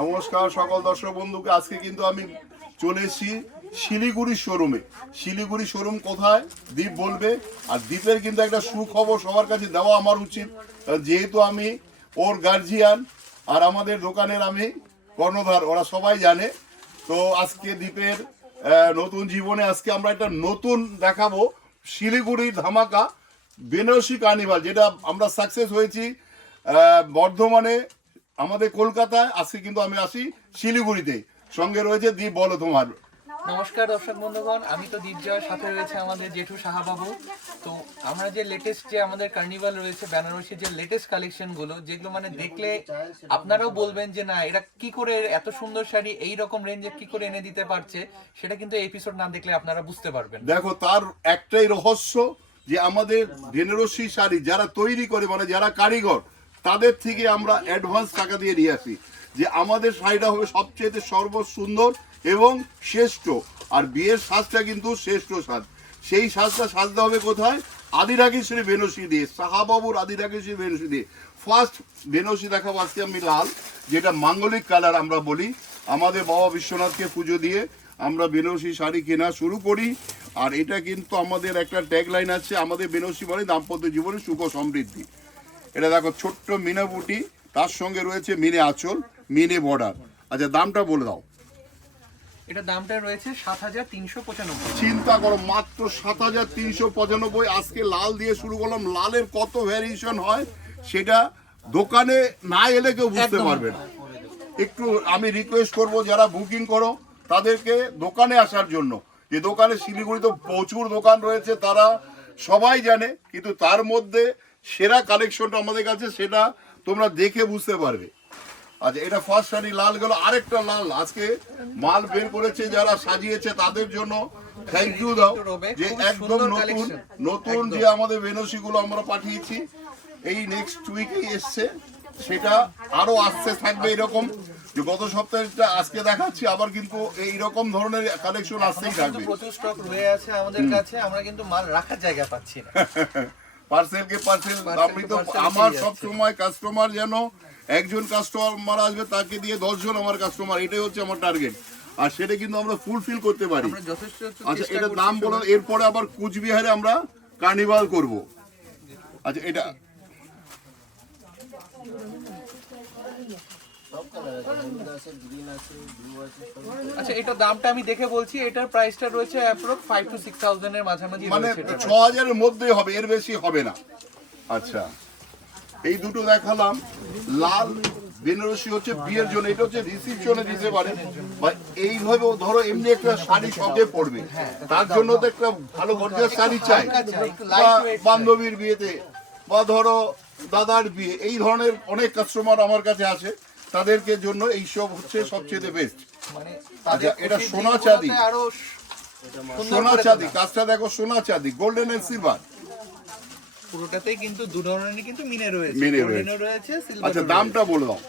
নমস্কার সকল দর্শক বন্ধুকে। আজকে কিন্তু আমি চলে এসেছি শিলিগুড়ি শোরুমে। শিলিগুড়ি শোরুম কোথায় দীপ বলবে, আর দীপের কিন্তু একটা সুখবর সবার কাছে দেওয়া আমার উচিত, যেহেতু আমি ওর গার্জিয়ান আর আমাদের দোকানের আমি কর্ণধার, ওরা সবাই জানে। তো আজকে দীপের নতুন জীবনে আজকে আমরা একটা নতুন দেখাবো, শিলিগুড়ির ধামাকা বেনারসি কার্নিভাল, যেটা আমরা সাকসেস হয়েছি বর্ধমানে, আমাদের কলকাতায়। আজকে কিন্তু আমি আসি শিলিগুড়িতে, সঙ্গে রয়েছে দীপ। বলো তোমার। নমস্কার দর্শক বন্ধুগণ, আমি তো দীপ জয়ের সাথে রয়েছে আমাদের জেঠু সাহাবাবু। তো আমরা যে লেটেস্ট যে আমাদের কার্নিভাল রয়েছে বেনারসি, যে লেটেস্ট কালেকশন গুলো, যেগুলো মানে দেখলে আপনারাও বলবেন যে না এরা কি করে এত সুন্দর শাড়ি এই রকম রেঞ্জে কি করে এনে দিতে পারছে, সেটা কিন্তু এপিসোড না দেখলে আপনারা বুঝতে পারবেন। দেখো, তার একটাই রহস্য যে আমাদের বেনারসি শাড়ি যারা তৈরি করে, মানে যারা কারিগর, তাদের থেকে আমরা অ্যাডভান্স টাকা দিয়ে নিয়ে আসি, যে আমাদের শাড়িটা হবে সবচেয়ে সর্বসুন্দর এবং শ্রেষ্ঠ। আর বিয়ের সাজটা কিন্তু শ্রেষ্ঠ সাজ। সেই সাজটা সাজতে হবে কোথায়? আদিরাগেশ্বরী বেনারসি দিয়ে, সাহাবাবুর আদিরাগেশ্বরী বেনারসি দিয়ে। ফার্স্ট বেনারসি দেখাবো আজকে আমি লাল, যেটা মাঙ্গলিক কালার আমরা বলি। আমাদের বাবা বিশ্বনাথকে পুজো দিয়ে আমরা বেনারসি শাড়ি কেনা শুরু করি। আর এটা কিন্তু আমাদের একটা ট্যাগলাইন আছে, আমাদের বেনারসি মানে দাম্পত্য জীবনে সুখ সমৃদ্ধি। এটা দেখো ছোট্ট মিনা বুটি, তার সঙ্গে রয়েছে মিনে আঁচল, মিনে বর্ডার। আচ্ছা, দামটা বলে দাও। এটা দামটা রয়েছে ৭,৩৯৫। চিন্তা করো, মাত্র ৭,৩৯৫। আজকে লাল দিয়ে শুরু করলাম। লালের কত ভ্যারিয়েশন হয় সেটা দোকানে না এলে কেউ বুঝতে পারবে না। একটু আমি রিকোয়েস্ট করব, যারা বুকিং করো তাদেরকে দোকানে আসার জন্য। যে দোকানে শিলিগুড়িতে প্রচুর দোকান রয়েছে, তারা সবাই জানে, কিন্তু তার মধ্যে সেরা কালেকশনটা আমাদের কাছে, সেটা তোমরা দেখে বুঝতে পারবে। আচ্ছা, এটা ফার্স্ট শাড়ি লাল গেল। আরেকটা লাল আজকে মাল বের করেছে যারা সাজিয়েছে, তাদের জন্য থ্যাংক ইউ দাও। যে একদম নতুন নতুন যে আমাদের বেনারসি গুলো আমরা পাঠিয়েছি, এই নেক্সট উইকেই এসছে, সেটা আরো আসতে থাকবে এরকম। যে গত সপ্তাহেটা আজকে দেখাচ্ছি, আবার কিন্তু এইরকম ধরনের কালেকশন আসতেই থাকবে। প্রচুর স্টক রয়ে আছে আমাদের কাছে, আমরা কিন্তু মাল রাখার জায়গা পাচ্ছি না। পার্সেলকে পার্সেল। আমি তো আমার সব সময় কাস্টমার যেন একজন কাস্টমার আসবে, তাকে দিয়ে 10 জন আমার কাস্টমার, এটাই হচ্ছে আমার টার্গেট। আর সেটা কিন্তু আমরা ফুলফিল করতে পারি। আচ্ছা, এটা দাম বলো। এরপরে আবার কুচবিহারে আমরা কার্নিভাল করব। আচ্ছা, এটা আচ্ছা, এটা দামটা আমি দেখে বলছি। এটার প্রাইসটা রয়েছে অ্যাপ্রক্স 5 to 6,000 এর মাঝামাঝি, মানে রয়েছে এটা। 6,000 এর মধ্যেই হবে, এর বেশি হবে না। আচ্ছা, এই দুটো দেখালাম। লাল বেনারসি হচ্ছে বিয়ের জন্য, এটা হচ্ছে রিসিপশনে দিতে পারে, বা এইভাবে ধরো এমনি একটা শাড়ি সঙ্গে পড়বে, তার জন্য তো একটা ভালো গর্জিয়াস শাড়ি চাই। বা বান্ধবীর বিয়েতে, বা ধরো দাদার বিয়ে, এই ধরনের অনেক কাস্টমার আমার কাছে আসে, তাদেরকে জন্য এইসব হচ্ছে সবচেয়ে বেস্ট। মানে আচ্ছা, এটা সোনা চাঁদি, আরো সোনা চাঁদি, কাজটা দেখো, সোনা চাঁদি, গোল্ডেন এন্ড সিলভার। পুরোটাতেই কিন্তু দু ধরনের কিন্তু মিনে রয়েছে, মিনে গোল্ডেনও রয়েছে, সিলভার। আচ্ছা, দামটা বলে দাও।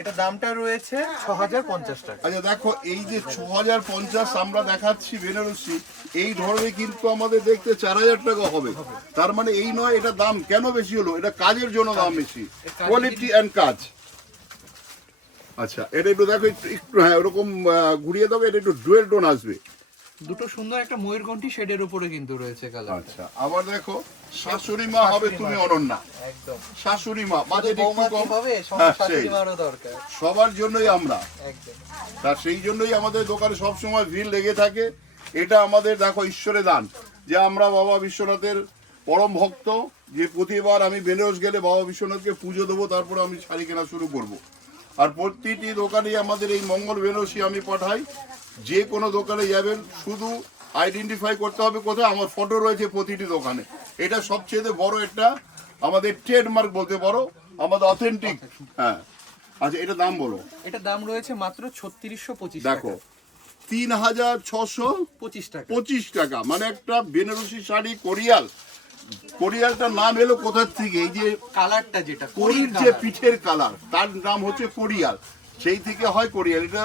এটা দামটা রয়েছে ৬,০৫০ টাকা। আচ্ছা, দেখো এই যে ৬,০৫০ আমরা দেখাচ্ছি বেনারসি, এই ধরনের কিন্তু আমাদের দেখতে ৪,০০০ টাকা হবে। তার মানে এই নয় এটা দাম কেন বেশি হলো, এটা কাজের জন্য দাম বেশি, কোয়ালিটি অ্যান্ড কাজ। আচ্ছা, এটা একটু দেখো, একটু হ্যাঁ ওরকম ঘুরিয়ে দেবো, এটা একটু ডুয়েল টোন আসবে। দুটো সুন্দর একটা ময়ূরকণ্ঠী শেডের উপরে কিন্তু রয়েছে কালার। আচ্ছা, আবার দেখো, শাশুড়ি মা হবে তুমি অনন্যা। একদম শাশুড়ি মা, বাজেট একটু বৌমা কম, হবে, হ্যাঁ, শাশুড়ি সেই। মারও দরকার। সবার জন্যই আমরা, একদম। তার সেই জন্যই আমাদের দোকানে সবসময় ভিড় লেগে থাকে। এটা আমাদের দেখো ঈশ্বরের দান, যে আমরা বাবা বিশ্বনাথের পরম ভক্ত, যে প্রতিবার আমি বেনারস গেলে বাবা বিশ্বনাথকে পুজো দেবো, তারপর আমি শাড়ি কেনা শুরু করব। আর প্রতিটি দোকানে আমাদের এই মঙ্গল বেনারসি আমি পাঠাই। যে কোনো দোকানে যাবেন, শুধু আইডেন্টিফাই করতে হবে কোথায় আমার ফটো রয়েছে প্রতিটি দোকানে। এটা সবচেয়ে বড় একটা আমাদের ট্রেডমার্ক বলতে পারো, আমাদের অথেন্টিক। হ্যাঁ। আচ্ছা, এটা দাম বলো। এটা দাম রয়েছে মাত্র ৩৬২৫ দেখো, ৩,৬২৫ টাকা। টাকা, মানে একটা বেনারসি শাড়ি কোরিয়াল। কোরিয়ালটার নাম এলো কোথার থেকে? এই যে কালারটা, যেটা কোরির যে পিঠের কালার, তার নাম হচ্ছে কোরিয়াল, সেই থেকে হয় কোরিয়াল। এটা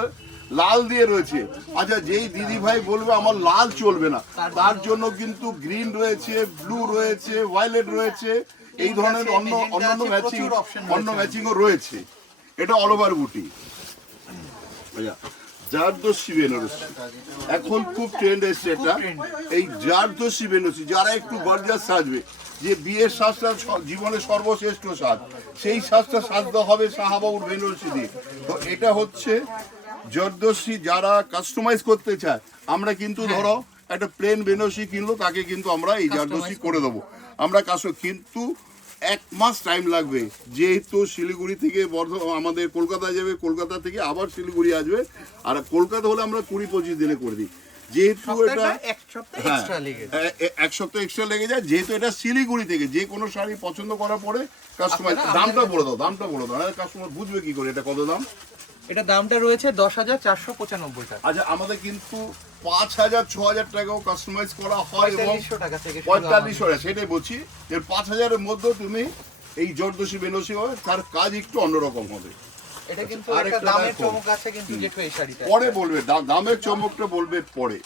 লাল দিয়ে রয়েছে। আচ্ছা, যেই দিদি ভাই বলবে আমার লাল চলবে না, তার জন্য কিন্তু গ্রিন রয়েছে, ব্লু রয়েছে, ভায়োলেট রয়েছে, এই ধরনের অন্যান্য ম্যাচিংও রয়েছে। এটা অল ওভার বুটি। আচ্ছা, জারদোসি বেনারসি এখন খুব ট্রেন্ড এসছে এটা। এই জারদোসি বেনারসি যারা একটু গর্জাস সাজবে, যে বিয়ের সাজটা জীবনের সর্বশ্রেষ্ঠ সাজ, সেই সাজটা সাজতে হবে শাহবাবুর বেনারসি দিয়ে। তো এটা হচ্ছে জারদোসি, যারা কাস্টমাইজ করতে চায়, আমরা কিন্তু ধরো একটা প্লেন বেনারসি কিনলো, তাকে কিন্তু আমরা এই জারদোসি করে দেবো আমরা কিন্তু 1 মাস টাইম লাগবে, যেহেতু শিলিগুড়ি থেকে আমাদের কলকাতায় যাবে, কলকাতা থেকে আবার শিলিগুড়ি আসবে, আর কলকাতা হলে আমরা 20-25 দিনে করে দিই। যেহেতু এটা এক সপ্তাহ এক্সট্রা লেগে যায়, যেহেতু এটা শিলিগুড়ি থেকে যে কোনো শাড়ি পছন্দ করার পরে কাস্টমার দামটা বলে দাও, কাস্টমার বুঝবে কি করে এটা কত দাম। এটা দামটা রয়েছে 10,495 টাকা। আচ্ছা, আমাদের কিন্তু 5,000-6,000 টাকাও কাস্টমাইজ করা হয় এবং 4500 টাকা থেকে 4500 টাকা, সেটাই বলছি। এর 5,000-এর মধ্যে তুমি এই জর্দোসি বেনারসি হবে, তার কাজ একটু অন্যরকম হবে। এটা কিন্তু আরেকটা একটা দামের দেখো। চমক আছে কিন্তু জেঠু এই শাড়িটা। পরে বলবে দামের চমকটা বলবে পরে।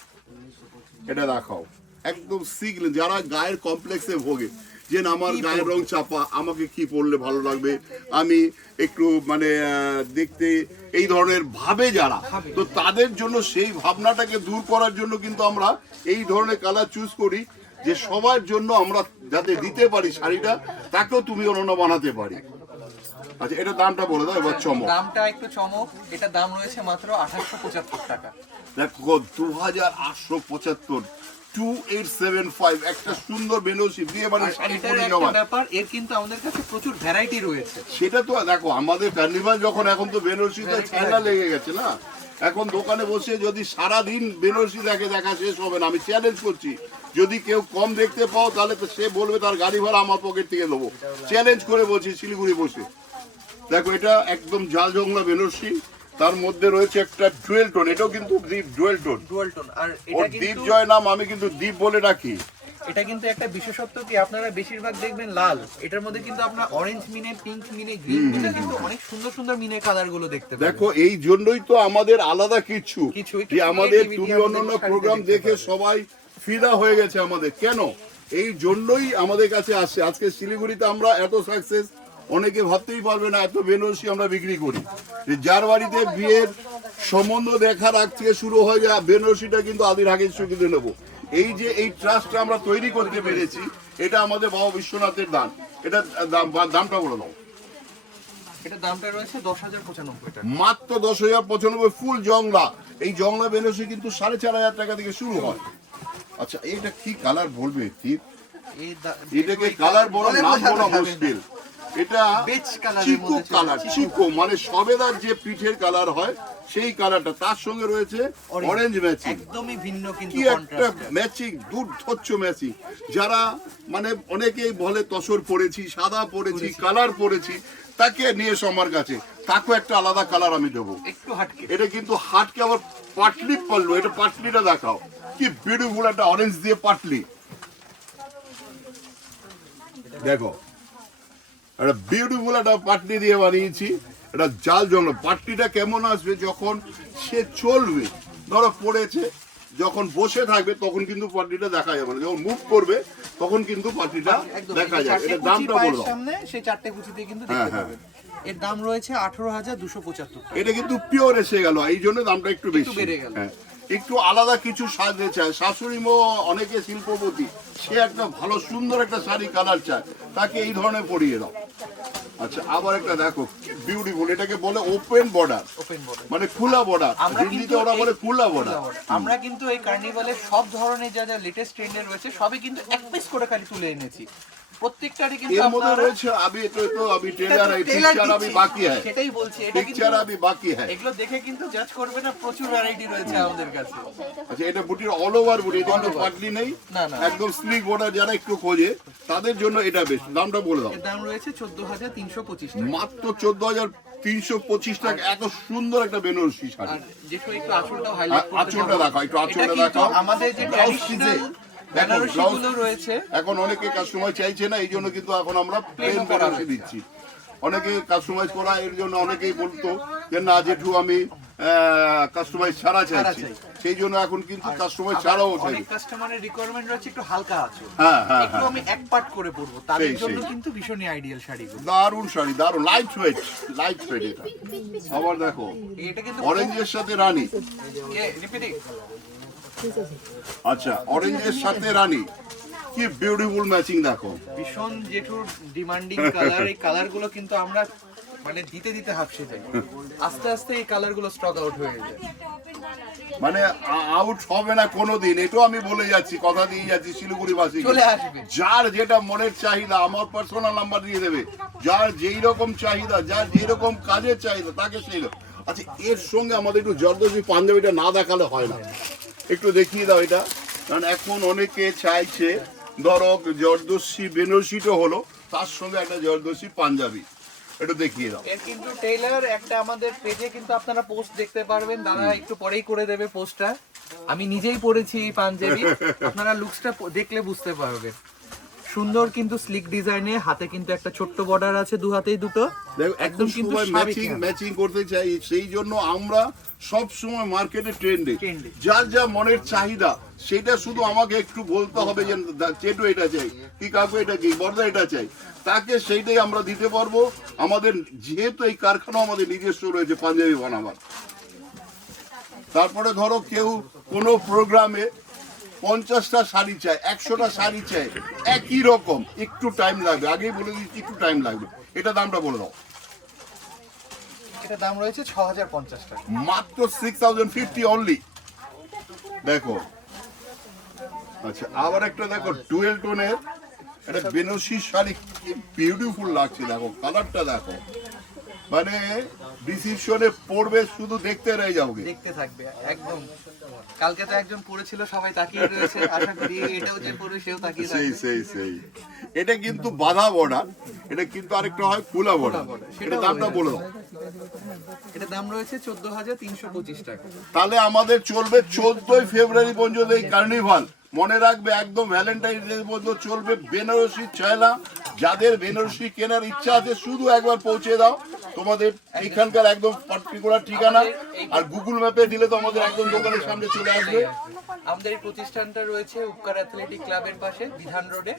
এটা দেখাও একদম সিগলে, যারা গায়ের কমপ্লেক্সে ভোগে, যে না আমার গায়ের রং চাপা, আমাকে কি পরলে ভালো লাগবে, আমি একটু মানে দেখতে এই ধরনের ভাবে যারা, তো তাদের জন্য সেই ভাবনাটাকে দূর করার জন্য কিন্তু আমরা এই ধরনের কালার চুজ করি, যে সবার জন্য আমরা যাতে দিতে পারি শাড়িটা, তাকেও তুমি অনন্য বানাতে পারি। আচ্ছা, এটা দামটা বলে দাও এবার। চমক দামটা একটু চমক, এটা দাম রয়েছে মাত্র 2875 টাকা। দেখো 2875, 2875, একটা সুন্দর বেনারসি বিয়ে বাড়ির শাড়ি এটার পরে একটা যাওয়া। ব্যাপার, এর কিন্তু আমাদের কাছে প্রচুর ভ্যারাইটি রয়েছে। সেটা তো দেখো, আমাদের কার্নিভাল যখন, এখন তো বেনারসিতে ছেঁড়া লেগে গেছে না, এখন দোকানে বসে যদি সারাদিন বেনারসি দেখা শেষ হবে না। আমি চ্যালেঞ্জ করছি, যদি কেউ কম দেখতে পাও তাহলে তো সে বলবে তার গাড়ি ভাড়া আমার পকেট থেকে দেবো। চ্যালেঞ্জ করে বলছি, শিলিগুড়ি বসে দেখো, এটা একদম জাল জংলা বেনারসি, তার মধ্যে রয়েছে একটা ডুয়েল টোন, এটাও কিন্তু দ্বীপ ডুয়েল টোন। আর ওর এটা দ্বীপ কিন্তু জয় নাম, আমি কিন্তু দ্বীপ বলে ডাকি। এটা কিন্তু একটা বিশেষত্ব কি, আপনারা বেশিরভাগ দেখবেন লাল, এটার মধ্যে কিন্তু আপনার অরেঞ্জ মিনে, পিঙ্ক মিনে, গ্রিন মিনে কিন্তু অনেক সুন্দর সুন্দর মিনের কালার গুলো দেখতে পাবেন। দেখো, এই জন্যই তো আমাদের আলাদা কিছু, যে আমাদের তুমি অন্যান্য প্রোগ্রাম দেখে সবাই ফিদা হয়ে গেছে আমাদের। কেন? এই জন্যই আমাদের কাছে আসে। আজকে শিলিগুড়িতে আমরা এত সাকসেস, অনেকে ভাবতেই পারবে না এত বেনারসি আমরা বিক্রি করি। যে যার বাড়িতে বিয়ের সম্বন্ধ দেখার আগ থেকে শুরু হয়ে যায়, বেনারসিটা কিন্তু আদির আগে কিন্তু নেবো। এই যে এই ট্রাস্টটা আমরা তৈরি করতে পেরেছি, এটা আমাদের বাবা বিশ্বনাথের দান। এটা দামটা বলে দাও। এটা দামটা রয়েছে 10,095 টাকা। মাত্র 10,095, ফুল জংলা। এই জংলা বেনারসি কিন্তু 4,500 টাকা থেকে শুরু হয়। আচ্ছা, এটা কি কালার বলবে ঠিক? এটাকে কালার বলা, নাম বলা মুশকিল। এটা চিকু কালার, চিকু মানে সবেদার যে পিঠের কালার হয় সেই কালারটা, তার সঙ্গে রয়েছে অরেঞ্জ ম্যাচিং, একদমই ভিন্ন কিন্তু কি একটা ম্যাচিং, দুর্ধর্ষ ম্যাচিং। যারা মানে অনেকেই বলে তসর পরেছি, সাদা পরেছি, কালার পরেছি, তাকে নিয়ে এসো আমার কাছে, তাকেও একটা আলাদা কালার আমি দেবো। একটু হাটকে, এটা কিন্তু হাটকে আবার পাটলি পারলো। এটা পাটলিটা দেখাও, কি বিউটিফুল একটা অরেঞ্জ দিয়ে পাটলি। দেখো, একটা বিউটিফুল একটা পাটলি দিয়ে বানিয়েছি। এটা জাল জল। পাটলিটা কেমন আসবে যখন সে চলবে, ধরো পড়েছে, যখন বসে থাকবে তখন কিন্তু পাটলিটা দেখা যাবে না, যখন মুভ করবে তখন কিন্তু পাটলিটা দেখা যায়। এটা দামটা বলো সামনে সেই চারটে কুচিতে কিন্তু দেখতে পাবেন। এর দাম রয়েছে 18,275 টাকা। এটা কিন্তু পিওর এসে গেল, এই জন্য দামটা একটু বেশি বেড়ে গেল। হ্যাঁ, একটু আলাদা কিছু সাজতে চায়। শাশুড়ি মো অনেকে শিল্পপতি, সে একটা ভালো সুন্দর একটা শাড়ি কালার চায়, তাকে এই ধরনের পরিয়ে দাও। আচ্ছা, আবার একটা দেখো বিউটিফুল, এটাকে বলে ওপেন বর্ডার, মানে খোলা বর্ডার। হিন্দিতে ওরা বলে খোলা বর্ডার। আমরা কিন্তু এই কার্নিভালের সব ধরনের যা যা লেটেস্ট ট্রেন্ডে রয়েছে সবই কিন্তু এক পিস করে খালি তুলে এনেছি। প্রত্যেকটারই কিন্তু এর মধ্যে রয়েছে अभी ट्रेलर है, पिक्चर अभी बाकी है, সেটাই বলছি, এটা কিন্তু पिक्चर अभी बाकी है। এগুলো দেখে কিন্তু জাজ করবে না, প্রচুর ভ্যারাইটি রয়েছে আমাদের কাছে। আচ্ছা, এটা বুটির অল ওভার বুটি, এটা কিন্তু পাটলি নেই, না না, একদম স্লিক বর্ডার। যারা একটু খোঁজে তাদের জন্য এটা বেশ। দামটা বলে দাও। এর দাম রয়েছে 14,325 টাকা। মাত্র 14,325 টাকা। এত সুন্দর একটা বেনারসি শাড়ি। আর যেটা একটু আঁচলটাও হাইলাইট করতে আঁচলটা দেখাও, একটু আঁচলটা দেখাও। আমাদের যে ট্র্যাডিশনাল বেনারসিগুলো রয়েছে, এখন অনেকে কাস্টমাইজ চাইছে না, এই জন্য কিন্তু এখন আমরা প্লেন বেনারসি দিচ্ছি। অনেকে কাস্টমাইজ করা, এর জন্য অনেকেই বলতো যে না জেঠু আমি কাস্টমাইজ ছাড়া চাইছি, চাই। সেই জন্য এখন কিন্তু কাস্টমাইজ ছাড়াও চাই। অনেক কাস্টমারের রিকোয়ারমেন্ট রয়েছে একটু হালকা আছে, হ্যাঁ হ্যাঁ একটু হ্যাঁ, আমি এক পার্ট করে পরবো, তাদের সেই, জন্য সেই। কিন্তু ভীষণই আইডিয়াল শাড়িগুলো। দারুণ শাড়ি, দারুণ লাইট ওয়েট, লাইট ওয়েট এটা। আবার দেখো এটা কিন্তু অরেঞ্জের সাথে রানী, রিপিটিং আচ্ছা অরেঞ্জের সাথে রানী, কি বিউটিফুল ম্যাচিং দেখো। ভীষণ জেঠুর ডিমান্ডিং কালার, এই কালার গুলো কিন্তু আমরা মানে দিতে দিতে হাঁপসে যাই, আস্তে আস্তে এই কালার গুলো স্টক আউট হয়ে যায়। মানে আউট হবে না কোনোদিন, এটাও আমি বলে যাচ্ছি, কথা দিয়ে যাচ্ছি শিলিগুড়িবাসী। চলে আসবে। যার যেটা মনের চাহিদা আমার পার্সোনাল নাম্বার দিয়ে দেবে, যার যেই রকম চাহিদা, যার যেই রকম কাজের চাহিদা তাকে সেই রকম। আচ্ছা এর সঙ্গে আমাদের একটু জর্দোসি পাঞ্জাবিটা না দেখালে হয় না, একটু দেখিয়ে দাও এটা, কারণ এখন অনেকে চাইছে ধরো জর্দোসি বেনারসিটা হলো, তার সঙ্গে একটা জর্দোসি পাঞ্জাবি, একটু দেখিয়ে দাও। এর কিন্তু টেইলার একটা আমাদের পেজে কিন্তু আপনারা পোস্ট দেখতে পারবেন, দাদা একটু পরেই করে দেবে পোস্টটা। আমি নিজেই পরেছি এই পাঞ্জাবি, আপনারা লুকসটা দেখলে বুঝতে পারবেন। সুন্দর কিন্তু স্লিক ডিজাইনে, হাতে কিন্তু একটা ছোট্ট বর্ডার আছে, দু হাতেই দুটো, দেখো একদম কিন্তু ম্যাচিং ম্যাচিং করতে চাই, সেই জন্য আমরা সব সময় মার্কেটে ট্রেন্ডে, Trend-এ। যার যা মনের চাহিদা সেটা শুধু আমাকে একটু বলতে হবে যে চেটু এটা চাই, কি কাকু এটা কি, বর্দা এটা চাই, তাকে সেইটাই আমরা দিতে পারবো। আমাদের যেহেতু এই কারখানা আমাদের নিজস্ব রয়েছে পাঞ্জাবি বানাবার। তারপরে ধরো কেউ কোনো প্রোগ্রামে 50টা শাড়ি চাই, 100টা শাড়ি চাই, একই রকম, একটু টাইম লাগবে, আগেই বলে দিচ্ছি একটু টাইম লাগবে। এটা দামটা বলে দাও। এটা দাম রয়েছে 6050 টাকা। মাত্র 6050 অনলি। দেখো আচ্ছা আবার একটা দেখো ডুয়েল টোনের একটা বেনারসি শাড়ি, কি বিউটিফুল লাগছে, দেখো কালারটা দেখো, মানে রিসিপশনে পড়বে শুধু দেখতে রয়ে যাওগে। দেখতে থাকবে একদম। কালকে তো একজন পড়েছিল, সবাই তাকিয়ে রয়েছে, আশা করি এটাও যে পড়বে সেও তাকিয়ে সেই থাকবে। সেই সেই এটা কিন্তু বাঁধা বর্ডার, এটা কিন্তু আরেকটা হয় খোলা বর্ডার। এটা দামটা বলে দাও। এটা দাম রয়েছে 14325 টাকা। তাহলে আমাদের চলবে 14ই ফেব্রুয়ারি পর্যন্ত এই কার্নিভাল, মনে রাখবে একদম ভ্যালেন্টাইন ডে পর্যন্ত চলবে বেনারসি ছয়লা। যাদের বেনারসি কেনার ইচ্ছা আছে শুধু একবার পৌঁছে দাও তোমাদের এখানকার একদম পার্টিকুলার ঠিকানা, আর গুগল ম্যাপে দিলে তো আমাদের একদম দোকানের সামনে চলে আসবে। আমাদের এই প্রতিষ্ঠানটা রয়েছে উপকার অ্যাথলেটিক ক্লাবের পাশে, বিধান রোডে।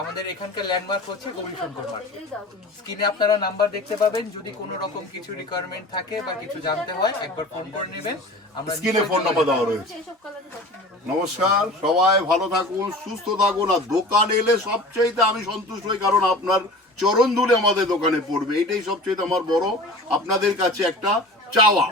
আমাদের এখানকার ল্যান্ডমার্ক হচ্ছে গৌরীশঙ্কর মার্কেট। স্ক্রিনে আপনারা নাম্বার দেখতে পাবেন, যদি কোনো রকম কিছু রিকোয়ারমেন্ট থাকে বা কিছু জানতে হয় একবার ফোন করে নেবেন। আমরা স্ক্রিনে ফোন নাম্বার দেওয়া রয়েছে। নমস্কার, সবাই ভালো থাকুন, সুস্থ থাকুন, আর দোকানে এলে সবচাইতে আমি সন্তুষ্ট হই, কারণ আপনার চরণ ধুলে আমাদের দোকানে পড়বে, এটাই সবচেয়ে আমার বড় আপনাদের কাছে একটা চাওয়া।